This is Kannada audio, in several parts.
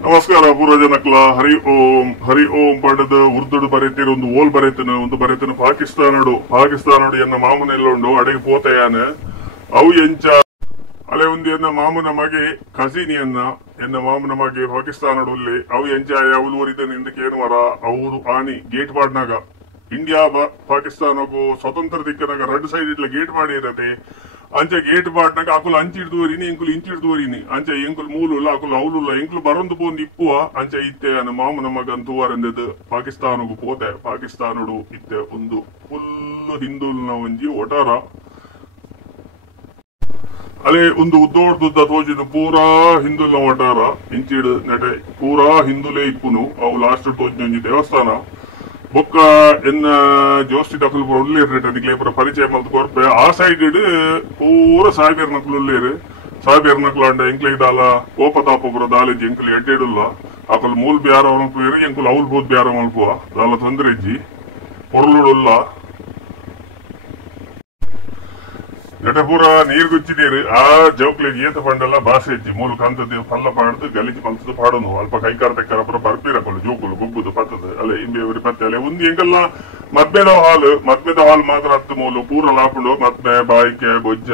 ನಮಸ್ಕಾರ ಪೂರ್ವ ಜನಕ್ಲ ಹರಿ ಓಂ ಪಂಡದ ಉರ್ದುಡು ಬರೆತಿರ ಒಂದು ಓಲ್ ಬರೆತನ ಪಾಕಿಸ್ತಾನಡು ಎನ್ನ ಮಾಮನೆಲ್ಲೊಂಡು ಅಡೆಗೆ ಪೋತಯಾನ ಅವು ಎಂಚ ಅಲೆ ಒಂದು ಎನ್ನ ಮಾಮನ ಮಗೆ ಕಸಿನಿ ಎನ್ನ ಮಾಮನ ಮಗೆ ಪಾಕಿಸ್ತಾನಡು ಉಲ್ಲಿ ಅವು ಎಂಚ ಅವಳು ಓರಿದ ನಿಂದಕೇನು ಮರ ಅವರು ಆನಿ ಗೇಟ್ ಪಾಡ್ನಾಗ ಇಂಡಿಯಾ ಪಾಕಿಸ್ತಾನಗೂ ಸ್ವತಂತ್ರ ದಿಕ್ಕನಾಗ 2 ಸೈಡ್ ಇಟ್ಲ ಗೇಟ್ ಮಾಡಿರತೆ ಅಂಚ ಗೇಟ್ ಪಾಡ್ನಾಗ ಅಕುಲು ಅಂಚಿಡ್ದೋರಿನಿ ಎಂಕುಲು ಇಂಚಿಡ್ದೋರಿನಿ ಅಂಚ ಎಂಕುಲು ಮೂಲುಲ್ಲ ಅಕುಲು ಅವಳುಲ್ಲ ಎಂಕುಲು ಬರೊಂದು ಪೋಂದು ಇಪ್ಪುವ ಅಂಚ ಇತ್ತೆ ಅನ್ನ ಮಾಮನ ಮಗನ್ ತೂವರೆಂದದು ಪಾಕಿಸ್ತಾನಗೂ ಪೋತೆ ಪಾಕಿಸ್ತಾನಡು ಇತ್ತೆ ಒಂದು ಫುಲ್ ಹಿಂದೂಲ್ನ ಒಂಜಿ ಒಟಾರ ಅಲೆ ಒಂದು ಉದ್ದೋಡ್ದುದ್ದ ತೋಜಿದ ಪೂರಾ ಹಿಂದೂಲ್ನ ಒಟಾರ ಇಂಚಿಡ್ ನಡೆ ಪೂರಾ ಹಿಂದೂಲೇ ಇಪ್ಪುನು ಅವು ಲಾಸ್ಟ್ ತೋಜಿನ ಒಂಜಿ ದೇವಸ್ಥಾನ ಬೊಕ್ಕ ಎನ್ನ ಜೋಸ್ತಿ ತಕಲ್ ಒಳ್ಳೆರ್ರೇಟ್ ಅದಕ್ಕೆ ಪೂರ ಪರಿಚಯ ಮಲ್ತು ಕೊರ್ಪೆ ಆ ಸೈಡ್ ಪೂರ ಸಾಯ್ಬೇರ್ ನಕಲು ಒಳ್ಳೆರು ಸಾಯ್ಬೇರ್ ನಕಲು ಅಂಡ ಎಂಕ್ಲಿಗೆ ದಾಲ ಕೋಪತಾಪ ಪುರ ದಾಲೆಜ್ಜಿ ಎಂಕುಲು ಎಡ್ಡೆಡುಲ್ಲ ಅಕಲ್ ಮೂಲ್ ಬ್ಯಾರ ಮಲ್ಪುವೇರು ಎಂಕುಲು ಅವಲ್ ಬೋದ್ ಬ್ಯಾರ ಮಲ್ಪುವ ದಾಲ ತೊಂದ್ರೆ ಇಜ್ಜಿ ಪೊರ್ಲುಡುಲ್ಲ ನಟ ಪೂರ ನೀರ್ ಗುಚ್ಚಿದೀರು ಆ ಜೌಕ್ಲಿಗೆ ಏತ ಪಂಡಲ್ಲ ಭಾಷೆ ಇಜ್ಜಿ ಮೂಲ ಕಂತದ್ದು ಪಲ್ಲ ಪಾಡ್ದು ಗಲೀಜ್ ಪಂತದ್ದು ಪಾಡೋನು ಅಲ್ಪ ಕೈಕಾರ ತೆಕ್ಕಾರ ಪುರ ಬರ್ಪೀರಕಲು ಜೋಕುಲು ಗುಬ್ಬುದು ಪತ್ತದು ಅಲ್ಲೇ ಇಂಬೆ ಪತ್ತೆ ಅಲ್ಲೇ ಒಂದು ಎಂಕಲ್ಲ ಮದ್ಮೆದ ಹಾಲ್ ಮಾತ್ರ ಹತ್ತು ಮೂಲು ಪೂರ ಲಾಪುಂಡು ಮದ್ಮೆ ಬಾಯಿಕೆ ಬೊಜ್ಜ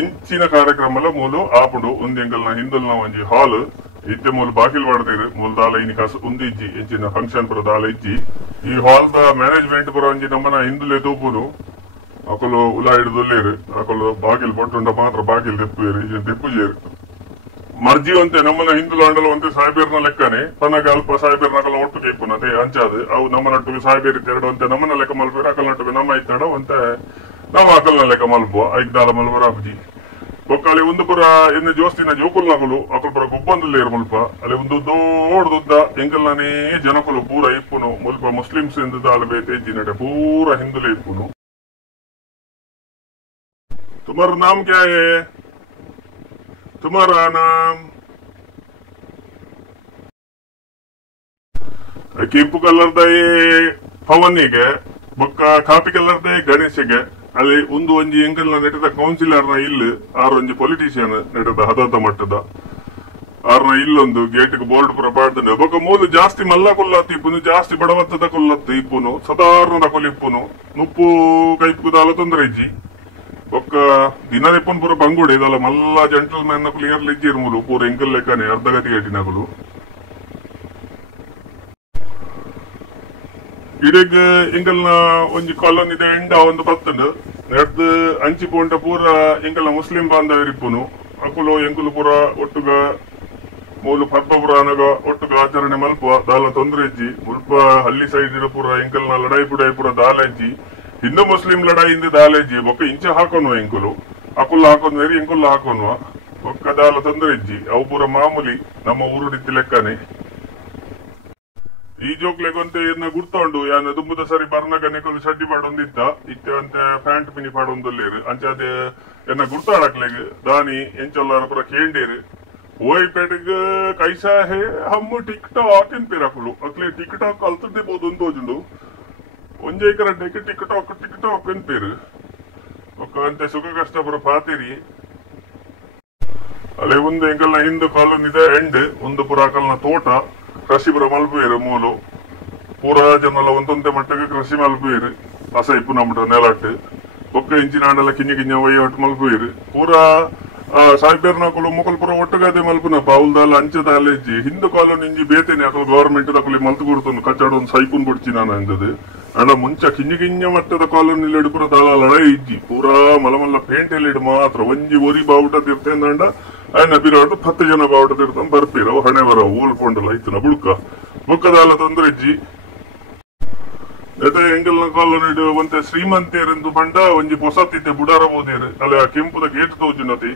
ಎಂಚಿನ ಕಾರ್ಯಕ್ರಮ ಮೂಲು ಆಪುಂಡು ಒಂದು ಎಂಕಲ್ನ ಹಿಂದಲ್ನ ಒಂಜಿ ಹಾಲ್ ಇತ್ತೆ ಮೂಲ ಬಾಕಿಲ್ ಮಾಡ್ತೀರಿ ಮೂಲ ದಾಲ ಇನಿ ಕಸ ಒಂದು ಇಜ್ಜಿ ಎಂಚಿನ ಫಂಕ್ಷನ್ ಪುರ ದಾಲ ಇಜ್ಜಿ ಈ ಹಾಲ್ ದ ಮ್ಯಾನೇಜ್ಮೆಂಟ್ ಪುರ ಒಂಜಿ ನಮ್ಮನ ಹಿಂದುಲೆ ತೂಪುನು ಅಕಲು ಉಲಾ ಹಿಡಿದೊಲ್ಲೇರು ಅಕಲು ಬಾಗಿಲ್ ಬೊಟ್ಟುಂಡ ಮಾತ್ರ ಬಾಗಿಲ್ ತೆಪ್ಪೇರು ಈಗ ತೆಪ್ಪುಜೇರು ಮರ್ಜಿ ಅಂತೆ ನಮ್ಮನ ಹಿಂದೂ ಅಂಡಲು ಅಂತೆ ಸಾಯ್ಬೇರ್ನ ಲೆಕ್ಕನೆ ಪನಗ ಅಲ್ಪ ಸಾಯ್ಬೇರ್ನಕಲ್ಲ ಒಟ್ಟು ಕೇಪುನ ಅದೇ ಅಂಚಾದು ಅವು ನಮ್ಮ ನಟ್ಟುಗೆ ಸಾಯ್ಬೇರಿ ತೆರಡು ಅಂತೆ ನಮ್ಮನ ಲೆಕ್ಕ ಮಲ್ಪೇರು ಅಕಲ್ ನಟ್ಟುಗೆ ನಮ್ಮ ಇತ್ತಾಡ ಅಂತೆ ನಮ್ಮ ಅಕಲ್ನ ಲೆಕ್ಕ ಮಲ್ಪುವ ಐದಾಲ ಮಲ್ಪರ ಅಪ್ಜಿ ಒಕ್ಕಲ್ಲಿ ಒಂದು ಪುರ ಎನ್ನ ಜೋಸ್ತಿನ ಜೋಕುಲ್ ನಕಲು ಅಕಲ್ ಪುರ ಗುಬ್ಬಂದುಲ್ಲೇರು ಮುಲ್ಪ ಅಲ್ಲಿ ಒಂದು ದೊಡ್ಡದುದ್ದ ಎಂಕಲ್ನೇ ಜನಕಲು ಪೂರ ಇಪ್ಪುನು ಮುಲ್ಪ ಮುಸ್ಲಿಮ್ಸ್ ಎಂದು ದಾಲ ಬೇತೇಜಿ ನಡೆ ಪೂರ ಹಿಂದುಲೆ ಇಪ್ಪುನು तुम्हारा नाम क्या है तुम्हारा नाम ಕೆಂಪು ಕಲರ್ದ ಪವನ್ನಿಗೆ ಬೊಕ್ಕ ಕಾಪಿ ಕಲರ್ದ ಗಣೇಶಗೆ ಅಲ್ಲಿ ಒಂದು ಒಂಜಿ ಎಂಕಲ್ನ ನೆಟ್ಟದ ಕೌನ್ಸಿಲರ್ನ ಇಲ್ಲು ಆರೊಂಜಿ ಪೊಲಿಟಿಷಿಯನ್ ನೆಟ್ಟದ ಹದದ ಮಟ್ಟದ ಆರ್ನ ಇಲ್ಲೊಂದು ಗೇಟ್ಗೆ ಬೋರ್ಡ್ ಪುರ ಪಾಡ್ದ ಬೊಕ್ಕ ಮೂಲು ಜಾಸ್ತಿ ಮಲ್ಲ ಕೊಲ್ಲತ್ತು ಇಪ್ಪುನು ಜಾಸ್ತಿ ಬಡವತ್ತದ ಕೊಲ್ಲತ್ತು ಇಪ್ಪುನು ಸಾಧಾರಣದ ಕೊಲಿಪ್ಪುನು ನುಪ್ಪು ಕೈಪುದಾಲ ತೊಂದರೆ ಇಜ್ಜಿ ಒಕ್ಕ ದಿನದೆಪ್ಪನ್ ಪೂರ ಬಂಗುಡೆ ಇದಲ್ಲ ಮಲ್ಲ ಜೆಂಟಲ್ ಮ್ಯಾನ್ ನಕಲು ಏರ್ಲಿ ಇಜ್ಜಿರ್ ಮೂಲು ಪೂರ ಎಂಕಲ್ ಲೆಕ್ಕನೆ ಅರ್ಧಗತಿ ಗಟ್ಟಿನಕಲು ಇಡೀಗ ಎಂಕಲ್ನ ಒಂಜಿ ಕಾಲೋನಿ ಎಂಡ ಒಂದು ಪತ್ತಂಡು ನೆಡ್ದು ಅಂಚಿ ಪೋಂಟ ಪೂರ ಎಂಕಲ್ನ ಮುಸ್ಲಿಂ ಬಾಂಧವರಿಪ್ಪುನು ಅಕುಲು ಎಂಕುಲು ಪೂರ ಒಟ್ಟುಗ ಮೂಲು ಪರ್ಪ ಪುರಾಣಗ ಒಟ್ಟುಗ ಆಚರಣೆ ಮಲ್ಪುವ ದಾಲ ತೊಂದ್ರೆ ಇಜ್ಜಿ ಮುಲ್ಪ ಹಳ್ಳಿ ಸೈಡ್ ಪೂರ ಎಂಕಲ್ನ ಲಡಾಯಿ ಪುಡಾಯಿ ಪೂರ ದಾಲ ಇಜ್ಜಿ ಹಿಂದೂ ಮುಸ್ಲಿಂ ಲಡಾಯಿಂದ ದಾಲೇಜಿ ಬೊಕ್ಕ ಇಂಚ ಹಾಕೋನ್ವ ಎಂಕುಲು ಅಕುಲ್ಲ ಹಾಕೋನ್ ವೇರಿ ಎಂಕುಲ್ಲ ಹಾಕೋನ್ವ ಬೊಕ್ಕ ದಾಲ ತೊಂದರೆ ಇಜ್ಜಿ ಅವು ಪೂರ ಮಾಮೂಲಿ ನಮ್ಮ ಊರು ರೀತಿ ಲೆಕ್ಕನೆ ಈ ಜೋಕ್ಲೆಗೊಂತೆ ಏನ ಗುರ್ತೊಂಡು ಯಾನ ದುಂಬುದ ಸರಿ ಬರ್ನಾಗ ನೆಕಲು ಶಡ್ಡಿ ಪಾಡೊಂದಿದ್ದ ಇತ್ತೆ ಅಂತೆ ಪ್ಯಾಂಟ್ ಪಿನಿ ಪಾಡೊಂದುಲ್ಲೇರು ಅಂಚಾದೆ ಏನ ಗುರ್ತಾಡಕ್ಲೆಗ್ ದಾನಿ ಎಂಚೊಲ್ಲಾರ ಪುರ ಕೇಂಡೇರು ಓಯ್ ಪೇಟೆಗ್ ಕೈಸಾ ಹೇ ಹಮ್ಮು ಟಿಕ್ ಟಾಕ್ ಎನ್ಪಿರಕುಲು ಅಕ್ಲೆ ಟಿಕ್ ಟಾಕ್ ಕಲ್ತದ್ದೇ ಬೋದು ಅಂತ ತೋಜುಂಡು ಒಂಜೈಕರ ಟಿಕ್ ಟಾಕ್ ಎನ್ಪೇರು ಒಕ್ಕ ಅಂತೆ ಸುಖ ಕಷ್ಟ ಪುರ ಪಾತಿರಿ ಅಲ್ಲೇ ಒಂದು ಎಂಕಲ್ನ ಹಿಂದೂ ಕಾಲೋನಿದ ಎಂಡ್ ಒಂದು ಪುರ ಅಕಲ್ನ ತೋಟ ಕೃಷಿ ಪುರ ಮಲ್ಪೇರು ಮೂಲು ಪೂರ ಜನಲ್ಲ ಒಂದೊಂದೇ ಮಟ್ಟಕ್ಕೆ ಕೃಷಿ ಮಲ್ಪೇರು ಹಸ ಇಪ್ಪು ನಮ್ಮಟ ನೆಲಟ್ಟು ಒಕ್ಕ ಇಂಚಿನ ಆಂಡಲ ಕಿಂಜ ವಯ್ಯೊಟ್ಟು ಮಲ್ಪೇರು ಪೂರ ಸಾಯ್ಬೇರ್ನಕಲು ಮುಕಲ್ ಪುರ ಒಟ್ಟುಗಾದೆ ಮಲ್ಪುನಪ್ಪ ಅವಲ್ದಾಲ ಅಂಚದಾಲ ಇಜ್ಜಿ ಹಿಂದೂ ಕಾಲೋನಿ ಇಂಜಿ ಬೇತೇನೆ ಅಕಲ್ ಗವರ್ಮೆಂಟ್ ದಕಲಿ ಮಲ್ತು ಕೊಡ್ತಾನು ಕಚ್ಚಾಡ ಒಂದು ಸೈಪುನ್ ಕೊಡ್ಚಿ ನಾನು ಅಂದದು ಅಣ್ಣ ಮುಂಚ ಕಿಂಜ ಮಟ್ಟದ ಕಾಲೋನಿ ಪುರ ದಾಲ ಲಡಾಯಿ ಇಜ್ಜಿ ಪೂರಾ ಮಲಮಲ್ಲ ಪೇಂಟ್ ಎಲ್ಲಿಡ್ ಮಾತ್ರ ಒಂಜಿ ಒರಿ ಬಾವುಟದ ಇರ್ತೇಂದಂಡ ಅಣ್ಣ ಬಿರಾಟ 10 ಜನ ಬಾವುಟದ ಇರ್ತಾನ ಬರ್ಪೀರ ಅವು ಹಣೆ ಬರ ಊಲ್ಕೊಂಡಲ್ಲ ಐತನ ಬುಡ್ಕ ಬುಕ್ಕದಾಲ ತೊಂದ್ರೆ ಇಜ್ಜಿ ಎತ ಎಂಗಲ್ನ ಕಾಲೋನಿ ಒಂತೆ ಶ್ರೀಮಂತೇರೆಂದು ಬಂಡ ಒಂಜಿ ಪೊಸತ್ತಿತ್ತೆ ಬುಡಾರ ಬೋದೇರು ಅಲ್ಲ ಕೆಂಪುದ ಗೇಟ್ ತೋಜುನತಿ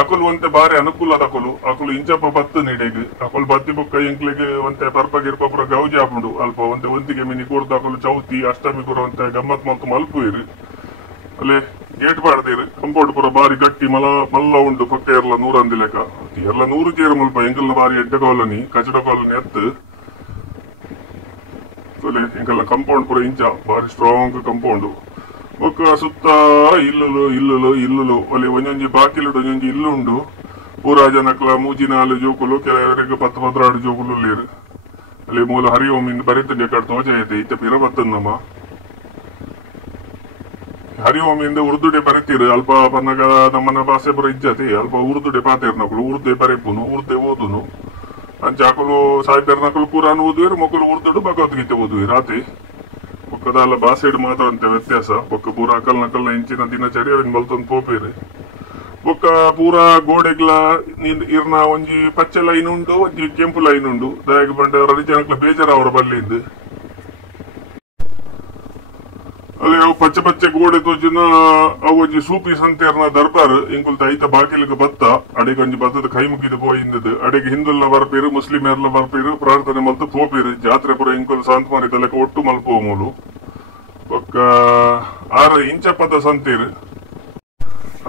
ಅಕುಲು ಒಂತೆ ಬಾರಿ ಅನುಕೂಲದ ಅಕುಲು ಇಂಚಪ್ಪ ಬತ್ತು ನೀಡೆಗ್ ಅಕುಲು ಬತ್ತಿ ಬೊಕ್ಕ ಎಂಕ್ಲಿಗೆ ಒಂತೆ ಪರ್ಪ ಗಿರ್ಪ ಪುರ ಗೌಜಿ ಹಾಪುಂಡು ಅಲ್ಪ ಒಂತೆ ಒಂತಿಗೆ ಮಿನಿ ಕೂರ್ದು ಅಕುಲು ಚೌತಿ ಅಷ್ಟಮಿ ಪುರ ಒಂತೆ ಗಮ್ಮತ್ ಮಲ್ತು ಮಲ್ಪುಯಿರು ಅಲ್ಲೇ ಗೇಟ್ ಪಾಡ್ದೇರು ಕಂಪೌಂಡ್ ಪುರ ಬಾರಿ ಗಟ್ಟಿ ಮಲ್ಲ ಉಂಡು ಪಕ್ಕ ಎಲ್ಲ 100 ಅಂದಿ ಲೆಕ್ಕ ಎಲ್ಲ 100 ಚೇರು ಮಲ್ಪ ಎಂಕಲ್ನ ಬಾರಿ ಎಡ್ಡ ಕಾಲೋನಿ ಕಚಡ ಕಾಲೋನಿ ಎತ್ತು ಎಂಕಲ್ನ ಕಂಪೌಂಡ್ ಪುರ ಇಂಚ ಬಾರಿ ಸ್ಟ್ರಾಂಗ್ ಕಂಪೌಂಡ್ ಬೊಕ್ಕ ಸುತ್ತ ಇಲ್ಲುಲು ಅಲ್ಲಿ ಒಂಜೊಂಜಿ ಬಾಕಿಲುಡು ಒಂಜೊಂಜಿ ಇಲ್ಲುಂಡು ಪೂರಾ ಜನಕ್ಲ ಮೂಜಿನಾಲು ಜೋಕುಲು ಕೆಲವರಿಗೆ 10-12 ಜೋಕುಲು ಲೇರು ಅಲ್ಲಿ ಮೂಲ ಹರಿಓಮಿಂದ ಬರೀತಂಗೆ ಕಡೆ ತೋಜೈತೆ ಇತ್ತ ಪಿರ ಬತ್ತನ್ನಮ್ಮ ಹರಿಓಮಿಂದ ಉರ್ದುಡೆ ಬರೀತೀರು ಅಲ್ಪ ಪನ್ನಗ ನಮ್ಮನ ಭಾಷೆ ಬರ ಇಜ್ಜತಿ ಅಲ್ಪ ಉರ್ದುಡೆ ಪಾತೇರ್ ನಕಲು ಉರ್ದೆ ಬರೀಪುನು ಉರ್ದೆ ಓದುನು ಅಂಚಾಕಲು ಸಾಯ್ಬೇರ್ ನಕಲು ಕುರಾನ್ ಓದುವಿರು ಮಕ್ಕಳು ಉರ್ದುಡು ಭಗವದ್ಗೀತೆ ಓದುವಿ ರಾತ್ರಿ ಬೊಕ್ಕದಲ್ಲ ಭಾಷೆ ಮಾತ್ರ ಅಂತ ವ್ಯತ್ಯಾಸ ಬೊಕ್ಕ ಪೂರ ಅಕಲ್ನ ಇಂಚಿನ ದಿನಚರಿ ಅವನ್ ಬಲ್ತೊಂದು ಪೋಪೇರಿ ಬೊಕ್ಕ ಪೂರ ಗೋಡೆಗ್ಲ ಇರ್ನ ಒಂಜಿ ಪಚ್ಚೆ ಲೈನ್ ಉಂಡು ಒಂಜಿ ಕೆಂಪು ಲೈನ್ ಉಂಡು ದಯಗ ಬಂಡ ಜನಕ್ಲ ಬೇಜಾರ ಅವರ ಬಲ್ಲಿದ್ದು ಅಲ್ಲಿ ಅವು ಪಚ್ಚೆ ಗೋಡೆ ತೋಜಿನ ಅವು ಒಂಜಿ ಸೂಪಿ ಸಂತೇರ್ನ ದರ್ಬಾರ್ ಇಂಕುಲ್ತ ಐತ ಬಾಕಿಲಿಗೆ ಬತ್ತ ಅಡೆಗೆ ಒಂಜಿ ಬತ್ತದ ಕೈ ಮುಗಿದು ಪೋಯಿಂದದು ಅಡೆಗೆ ಹಿಂದುಲ್ಲ ಬರ್ಪೇರು ಮುಸ್ಲಿಮೇರ್ಲ ಬರ್ಪೇರು ಪ್ರಾರ್ಥನೆ ಮಲ್ತು ಪೋಪೇರು ಜಾತ್ರೆ ಪುರ ಇಂಕುಲ್ ಶಾಂತ ಮಾರಿದಲ್ಲಕ್ಕೆ ಒಟ್ಟು ಮಲ್ಪೋ ಮೂಲು ಬೊಕ್ಕ 6 ಇಂಚ ಪದ ಸಂತೇರು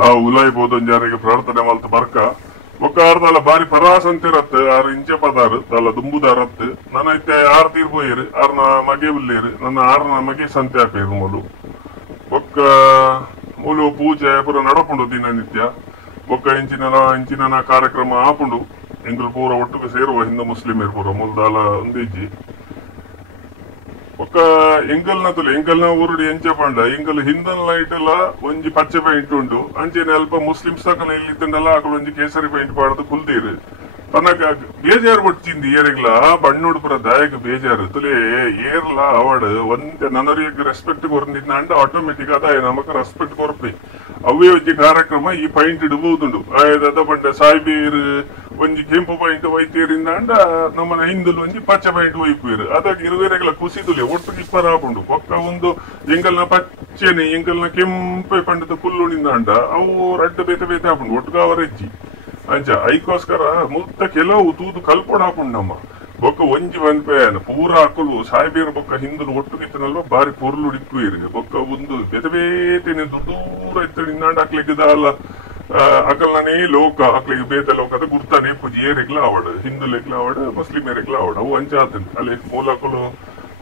ಆ ಉಲಾಯಿ ಬೋದೊಂಜಾರಿಗೆ ಪ್ರಾರ್ಥನೆ ಮಲ್ತು ಬರ್ಕ ಬೊಕ್ಕ ಆರ್ದಲ್ಲ ಬಾರಿ ಪರಾಸಂತಿರತ್ 6 ಇಂಚ ಪದಾರು ತಲ್ಲ ದುಂಬುದಾರತ್ ನನ್ನ ಇತ್ತೆ 6 ತೀರ್ ಪೋಯಿರು 6ನ ಮಗೆ ಉಳ್ಳೇರು ನನ್ನ 6ನ ಮಗೆ ಸಂತೆ ಹಾಪೇರು ಮೂಲು ಬೊಕ್ಕ ಮೂಲು ಪೂಜೆ ಪೂರ ನಡಪುಂಡು ದಿನನಿತ್ಯ ಬೊಕ್ಕ ಇಂಚಿನ ಕಾರ್ಯಕ್ರಮ ಆಪುಂಡು ಎಂಕುಲು ಪೂರ ಒಟ್ಟಿಗೆ ಸೇರುವ ಹಿಂದೂ ಮುಸ್ಲಿಮೇರು ಪೂರ ಮೂಲ್ದಾಲ ಒಂದಿಜ್ಜಿ ಬೊಕ್ಕ ಎಂಕಲ್ನ ಊರುಡಿ ಎಂಚ ಪಂಡ ಎಂಕಲ್ ಹಿಂದನ್ ಲೈಟ್ ಎಲ್ಲ ಒಂಜಿ ಪಚ್ಚೆ ಪೈಂಟ್ ಉಂಡು ಅಂಚೆನೆ ಅಲ್ಪ ಮುಸ್ಲಿಮ್ಸ್ ತಕನ ಇಲ್ಲಿ ಇತ್ತಂಡಲ್ಲ ಆಕಳು ಒಂಜಿ ಕೇಸರಿ ಪೈಂಟ್ ಪಾಡದು ಕುಲ್ದೀರು ಪನ್ನಕ ಬೇಜಾರು ಬಡ್ಚಿಂದಿ ಏರೆಗ್ಲ ಬಣ್ಣೋಡು ಪುರ ದಾಯಕ ಬೇಜಾರು ತುಲೆ ಏರ್ಲ ಅವಡ್ ಒಂದೇ ನನರಿಗೆ ರೆಸ್ಪೆಕ್ಟ್ ಕೊರ್ನಿದ್ನ ಅಂಡ ಆಟೋಮೆಟಿಕ್ ಅದಾಯ ನಮಕ್ ರೆಸ್ಪೆಕ್ಟ್ ಕೊರ್ಪಿ ಅವೇ ಒಂಜಿ ಕಾರ್ಯಕ್ರಮ ಈ ಪೈಂಟ್ ಇಡಬಹುದುಂಡು ಆಯ್ದ ಬಂಡ ಸಾಯ್ಬೀರ್ ಒಂಜಿ ಕೆಂಪು ಪೈಂಟ್ ಒಯ್ತೀರಿಂದ ಅಂಡ ನಮ್ಮನ ಹಿಂದುಲು ಒಂಜಿ ಪಚ್ಚೆ ಪೈಂಟ್ ಒಯ್ಪೀರು ಅದಾಗ ಇರುವೆರೆಗ್ಲ ಕುಸಿದುಲೆ ಒಟ್ಟು ಇಪ್ಪರ ಆಪುಂಡು ಪಕ್ಕ ಒಂದು ಎಂಕಲ್ನ ಪಚ್ಚೆನೆ ಎಂಕಲ್ನ ಕೆಂಪೆ ಪಂಡದ ಕುಲ್ಲುಣಿಂದ ಅಂಡ ಅವು ರಡ್ಡ ಬೇತೆ ಆಪುಂಡು ಒಟ್ಟುಗ ಅವರೆಜ್ಜಿ ಅಂಚ ಐಕೋಸ್ಕರ ಮುತ್ತ ಕೆಲವು ತೂದು ಕಲ್ಪೊಡ ಹಾಕೊಂಡಮ್ಮ ಬೊಕ್ಕ ಒಂಜಿ ಬಂದ್ಪೇನ ಪೂರ ಹಾಕಲು ಸಾಯ್ಬೇರು ಬೊಕ್ಕ ಹಿಂದಲು ಒಟ್ಟುಗಿತ್ತನಲ್ವ ಬಾರಿ ಪೊರ್ಲು ಇಪ್ಪುಯಿರು ಬೊಕ್ಕ ಒಂದು ಬೇತೆ ದೂರ ಇತ್ತನಿಂದಾಂಡ ಅಕ್ಲಿಗಿದಲ್ಲ ಅಕಲ್ನೇ ಲೋಕ ಅಕ್ಲಿಗೆ ಬೇತೆ ಲೋಕದ ಗುರ್ತಾನೆ ಪೂಜೆ ಏರೆಗ್ಲ ಅವಡು ಹಿಂದುಲೆಗ್ಲ ಅವಡು ಮುಸ್ಲಿಮೇರೆಗ್ಲ ಅವಡು ಅವು ಅಂಚಾತನ್ ಅಲ್ಲಿ ಮೂಲಕಲು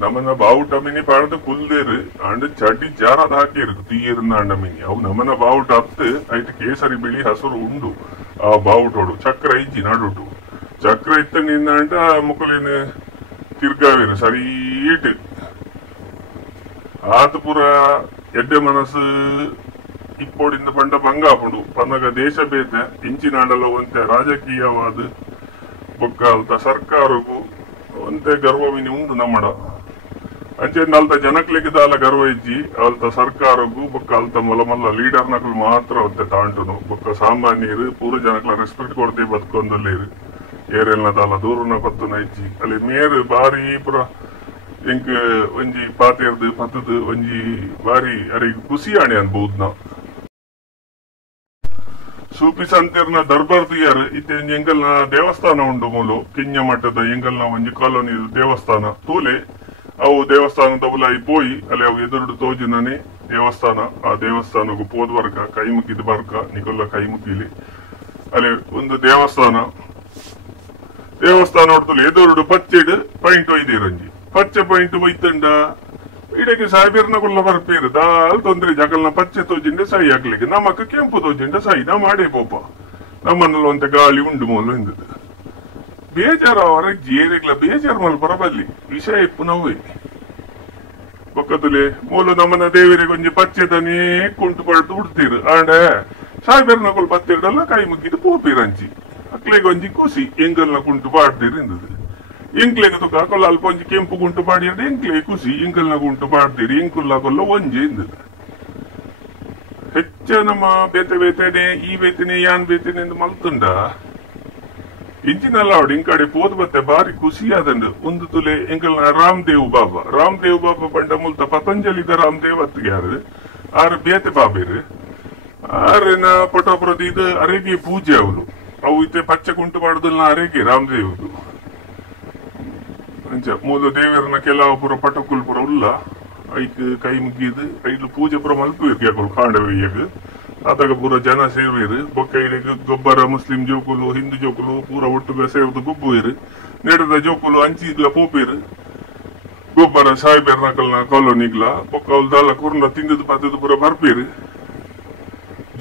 ನಮ್ಮನ್ನ ಬಾವುಟ ಮಿನಿ ಪಾಡದು ಕುಲ್ದೇರು ಅಂಡ್ ಚಡ್ಡಿ ಜಾರದ ಹಾಕಿರು ತೀರ್ನ ಅಂಡ ಮಿನಿ ಅವು ನಮ್ಮನ್ನ ಬಾವುಟ ಹತ್ತು ಐಟ್ ಕೇಸರಿ ಬಿಳಿ ಹಸುರು ಉಂಡು ಆ ಬಾವುಟೋಡು ಚಕ್ರ ಇಜ್ಜಿ ನಡುಟು ಚಕ್ರ ಇತ್ತ ನಿನ್ನ ಅಂಡ ಮುಕ್ಕಲಿನ ತಿರ್ಗಾವಿರು ಸರೀಟ್ ಆತ ಪುರ ಎಡ್ಡೆ ಮನಸ್ಸು ಇಪ್ಪೋಡಿಂದ ಪಂಡ ಬಂಗಾಪುಂಡು ಪನ್ನಗ ದೇಶ ಬೇತೆ ಇಂಚಿನಾಡಲ ಒಂತೆ ರಾಜಕೀಯವಾದ ಬೊಕ್ಕ ಅಲ್ತ ಸರ್ಕಾರಗೂ ಒಂತೆ ಗರ್ವವಿನಿ ಉಂಡು ನಮ್ಮಡ ಅಂಚೆಂದ ಅಲ್ತ ಜನಕ್ಲೆಗಿದಾಲ ಗರ್ವ ಇಜ್ಜಿ ಅಲ್ತ ಸರ್ಕಾರಗೂ ಬೊಕ್ಕ ಅಲ್ತ ಮಲ್ಲ ಲೀಡರ್ ನಕಲು ಮಾತ್ರ ಒಂತೆ ತಾಂಟುನು ಬೊಕ್ಕ ಸಾಮಾನ್ಯರು ಪೂರ ಜನಕ್ಲ ರೆಸ್ಪೆಕ್ಟ್ ಕೊಡ್ತಿ ಬದುಕೊಂದಲ್ಲೇರು ಏರೆಲ್ನ ದಾಲ ದೂರನ ಪತ್ತುನ ಇಜ್ಜಿ ಅಲ್ಲಿ ಮೇರು ಬಾರಿ ಪುರ ಇಂಕ್ ಒಂಜಿ ಪಾತೇರ್ದು ಪತ್ತದು ಒಂಜಿ ಬಾರಿ ಅರಿಗೆ ಖುಷಿ ಆಣೆ ಅನ್ಬಹುದ್ನ ಸೂಪಿ ಸಂತೇರ್ನ ದರ್ಬಾರ್ ದಿಯಾರು ಇತ್ತೆ ಎಂಗಲ್ನ ದೇವಸ್ಥಾನ ಉಂಡು ಮೂಲು ಕಿಂಜ ಮಠದ ಎಂಗಲ್ನ ಒಂಜಿ ಕಾಲೋನಿ ದೇವಸ್ಥಾನ ತೂಲೆ ಅವು ದೇವಸ್ಥಾನದ ಉಲಾಯಿ ಪೋಯಿ ಅಲ್ಲಿ ಅವು ಎದುರುಡು ತೋಜಿನೇ ದೇವಸ್ಥಾನ ಆ ದೇವಸ್ಥಾನಕ್ಕೂ ಪೋದ್ವರ್ಗ ಕೈ ಮುಗಿದು ಬರ್ಕ ನಿಕೊಲ್ಲ ಕೈ ಮುಗಿಲಿ ಅಲ್ಲಿ ಒಂದು ದೇವಸ್ಥಾನ ಹೊಡ್ತಲು ಎದುರುಡು ಪಚ್ಚೆಡು ಪೈಂಟ್ ಒಯ್ದಿರಂಜಿ ಪಚ್ಚೆ ಪೈಂಟ್ ಒಯ್ತಂಡ ಇಡಕ್ಕೆ ಸಾಯ್ಬೇರ್ನಗುಲ್ಲ ಬರ್ಪೇರು ದಾಲ್ ತೊಂದ್ರೆ ಜಗಲ್ನ ಪಚ್ಚೆ ತೋಜಿಂಡೆ ಸೈ ಆಗ್ಲಿಕ್ಕೆ ನಮಕ್ ಕೆಂಪು ತೋಜಿಂಡೆ ಸೈ ನಾ ಮಾಡೇ ಪೋಪ ನಮ್ಮನ್ನಲ್ಲಿ ಒಂತೆ ಗಾಳಿ ಉಂಡು ಮೂಲ ಇಂದದು ಬೇಜಾರ ಅವರ ಜೇರೆಗ್ಲ ಬೇಜಾರು ಮಲ್ಪರ ಬಲ್ಲಿ ವಿಷಯ ಇಪ್ಪು ನೋವೇ ಬೊಕ್ಕತುಲೆ ಮೂಲ ನಮ್ಮನ ದೇವರಿಗೆ ಒಂಜಿ ಪಚ್ಚೆದನೇ ಕುಂಟು ಪಡ್ದು ಬಿಡ್ತೀರು ಆಂಡೆ ಸಾಯ್ಬೇರ್ನಗುಲ್ ಪತ್ತಿರಲ್ಲ ಕೈ ಮುಗಿದು ಪೋಪಿರಂಚಿ ಅಕ್ಲೆಗೆ ಒಂಜಿ ಖುಷಿ ಎಂಗಲ್ನ ಕುಂಟು ಪಾಡ್ದಿರು ಇಂದದು ಎಂಕ್ಲೆಗೆ ತುಕ ಕೊಲ್ಲ ಅಲ್ಪ ಒಂಜಿ ಕೆಂಪು ಗುಂಟು ಪಾಡಿಯರ್ದು ಎಂಕ್ಲೆ ಖುಷಿ ಎಂಕಲ್ನ ಗುಂಟು ಪಾಡ್ದಿರಿ ಎಂಕುಲ್ಲ ಕೊಲ್ಲ ಒಂಜಿ ಇಂದದು ಹೆಚ್ಚ ನಮ್ಮ ಬೇತೆನೆ ಈ ಬೇತೆನೆ ಯಾನ್ ಬೇತೆನೆ ಎಂದು ಮಲ್ತುಂಡ ಇಂಚಿನಲ್ಲ ಅವಡು ಇಂಕಡೆ ಪೋದ್ ಬತ್ತೆ ಬಾರಿ ಖುಷಿ ಆದಂಡು ಒಂದು ತುಲೆ ಎಂಕಲ್ನ ರಾಮದೇವ್ ಬಾಬಾ ಬಂಡ ಮುಲ್ತ ಪತಂಜಲಿದ ರಾಮದೇವ್ ಅತ್ತಿಗೆ ಯಾರು ಆರು ಬೇತೆ ಬಾಬೇರು ಆರೇನ ಪಟೋಪುರದ ಇದು ಅರೆಗೆ ಪೂಜೆ ಅವಳು ಅವು ಇತ್ತೆ ಪಚ್ಚೆ ಕುಂಟು ಮಾಡುದಲ್ಲ ಅರೆಗೆ ರಾಮದೇವ್ದು ಅಂಚ ಮೂಲ ದೇವರನ್ನ ಕೆಲವು ಪುರ ಪಟಕುಲ್ ಪುರ ಉಲ್ಲ ಐಕ್ ಕೈ ಮುಗಿದು ಐಡ್ಲು ಪೂಜೆ ಪುರ ಮಲ್ಪು ಕಾಂಡವಯ್ಯಗ್ ಆದಾಗ ಪೂರ ಜನ ಸೇರುವಿರು ಬೊಕ್ಕ ಇಡಿಗೆ ಗೊಬ್ಬರ ಮುಸ್ಲಿಂ ಜೋಕುಲು ಹಿಂದೂ ಜೋಕುಲು ಪೂರ ಒಟ್ಟುಗ ಸೇರ್ದು ಗುಬ್ಬುವಿರು ನೆಡದ ಜೋಕುಲು ಅಂಚಿಗ್ಲ ಪೋಪಿರು ಗೊಬ್ಬರ ಸಾಯ್ಬೇರ್ ನಕಲ್ನ ಕಾಲೋನಿಗ್ಲ ಬೊಕ್ಕ ಅವ್ಲ್ದಲ್ಲ ಕುರ್ನ ತಿಂದದು ಪತ್ತದು ಪುರ ಬರ್ಪೀರು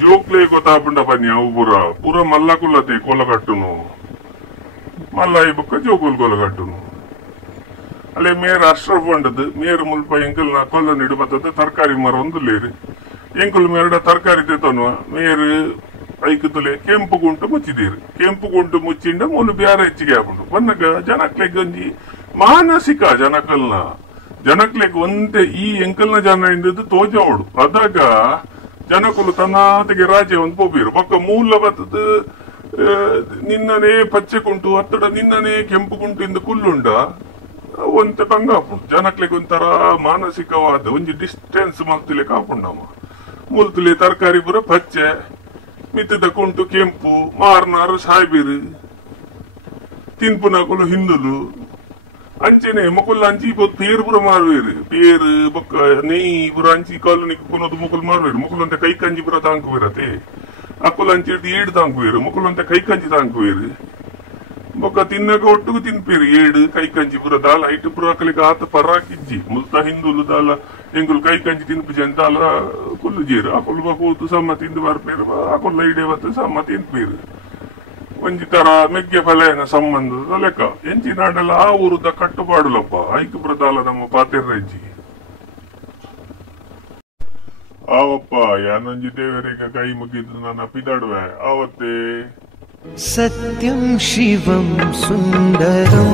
ಜೋಕ್ಲೆ ಗೊತ್ತಾಪುಂಡ ಬನ್ನಿ ಅವು ಪೂರ ಮಲ್ಲ ಕುಲ್ಲತೆ ಕೊಲಗಟ್ಟುನು ಮಲ್ಲ ಈ ಬೊಕ್ಕ ಜೋಕುಲ್ ಕೊಲಗಟ್ಟುನು ಅಲ್ಲೇ ಮೇರ್ ಅಶ್ರಫ್ ಬಂಡದು ಮೇರ್ ಮುಲ್ಪ ಎಂಕಲ್ನ ಕೊಲ್ಲ ನಿಡು ಬತ್ತದ ತರಕಾರಿ ಮರ ಒಂದು ಲೇರು ಎಂಕಲ್ ಮೇರಡ ತರಕಾರಿ ತೆತ್ತನು ಮೇರು ಐಕು ತುಲೆ ಕೆಂಪು ಗುಂಟು ಮುಚ್ಚಿದೀರು ಕೆಂಪು ಗುಂಟು ಮುಚ್ಚಿಂಡ ಮೂಲು ಬ್ಯಾರೆ ಹೆಚ್ಚಿಗೆ ಹಾಕೊಂಡು ಬನ್ನಗ ಜನಕ್ಲೆಗ್ ಒಂಜಿ ಮಾನಸಿಕ ಜನಕ್ಲೆಗ್ ಒಂದೇ ಈ ಎಂಕಲ್ನ ಜನ ಇಂದದ್ದು ತೋಜಾವಡು ಅದಾಗ ಜನಕುಲು ತನ್ನಾತಿಗೆ ರಾಜ್ಯ ಒಂದು ಪೋಬೀರು ಪಕ್ಕ ಮೂಲ ಬತ್ತದ ನಿನ್ನನೇ ಪಚ್ಚೆ ಕುಂಟು ಅತ್ತಡ ನಿನ್ನನೇ ಕೆಂಪು ಕುಂಟು ಇಂದ ಕುಲ್ಲುಂಡ ಒಂತೆ ಬಂಗಾಪು ಜನಕ್ಲೆಗ್ ಒಂಥರ ಮಾನಸಿಕವಾದ ಒಂಜಿ ಡಿಸ್ಟೆನ್ಸ್ ಮಲ್ತಿಲೆ ಕಾಪುಂಡಮ್ಮ ಮುಲ್ತುಲೆ ತರಕಾರಿ ಪುರ ಪಚ್ಚೆ ಮಿತ್ತದ ಕುಂಟು ಕೆಂಪು ಮಾರ್ನಾರು ಸಾಯ್ಬೀರು ತಿನ್ಪುನಕುಲು ಹಿಂದುಲು ಅಂಚೆನೆ ಮುಕುಲ್ ಅಂಚಿ ಪೇರು ಪುರ ಮಾರ್ವೇರು ಪೇರು ಬೊಕ್ಕ ನೆಯ್ ಪುರ ಅಂಚಿ ಕಾಲೋನಿ ಕುನೋದು ಮುಕುಲ್ ಮಾರ್ವೇರು ಮುಕುಲ್ ಅಂತ ಕೈ ಕಂಜಿ ಪುರ ತಾಂಕುವಿರತೆ ಅಕುಲ್ ಅಂಚಿ ಏಡು ತಾಂಕುವೇರು ಮುಕುಲ್ ಅಂತ ಕೈ ಕಂಜಿ ತಾಂಕುವೇರು ಬೊಕ್ಕ ತಿನ್ನಗ ಒಟ್ಟುಗು ತಿನ್ಪೇರು ಏಡು ಕೈ ಕಂಜಿ ಪುರ ದಾಲ ಐಟು ಪುರ ಅಕಲಿಗೆ ಆತ ಪರಾಕಿಜ್ಜಿ ಮುಲ್ತ ಹಿಂದುಲು ದಾಲ ಎಂಗುಲ್ ಕೈ ಕಂಜಿ ತಿನ್ಪಿಜಿ ಅಂತ ಅಲ್ಲ ಕುಲ್ಲು ಜೇರು ಅಕುಲ್ ಬೂತು ಸಮ್ಮ ತಿಂದು ಬರ್ಪೇರು ಅಕುಲ್ಲ ಇಡೇ ಬತ್ತು ಸಮ್ಮ ತಿನ್ಪೇರು ಒಂಜಿ ತರ ಮೆಗ್ಗೆ ಫಲೆಯನ ಸಂಬಂಧದ ಲೆಕ್ಕ ಎಂಚಿ ನಾಡಲ್ಲ ಆ ಊರದ ಕಟ್ಟುಪಾಡುಲಪ್ಪ ಐಕು ಪ್ರದಾಲ ನಮ್ಮ ಪಾತಿರ್ರಜ್ಜಿ ಆವಪ್ಪ ಯಾನಂಜಿ ದೇವರಿಗೆ ಕೈ ಮುಗಿದ್ರು ನನ್ನ ಪಿದಾಡುವೆ ಆವತ್ತೇ ಸತ್ಯಂ ಶಿವಂ ಸುಂದರಂ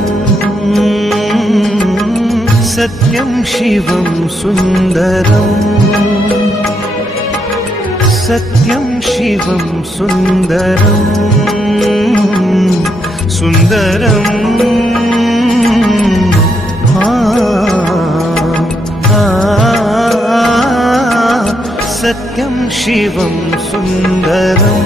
ಸತ್ಯಂ ಶಿವಂ ಸುಂದರಂ ಸತ್ಯಂ ಶಿವಂ ಸುಂದರಂ ಸುಂದರಂ ಸತ್ಯಂ ಶಿವಂ ಸುಂದರಂ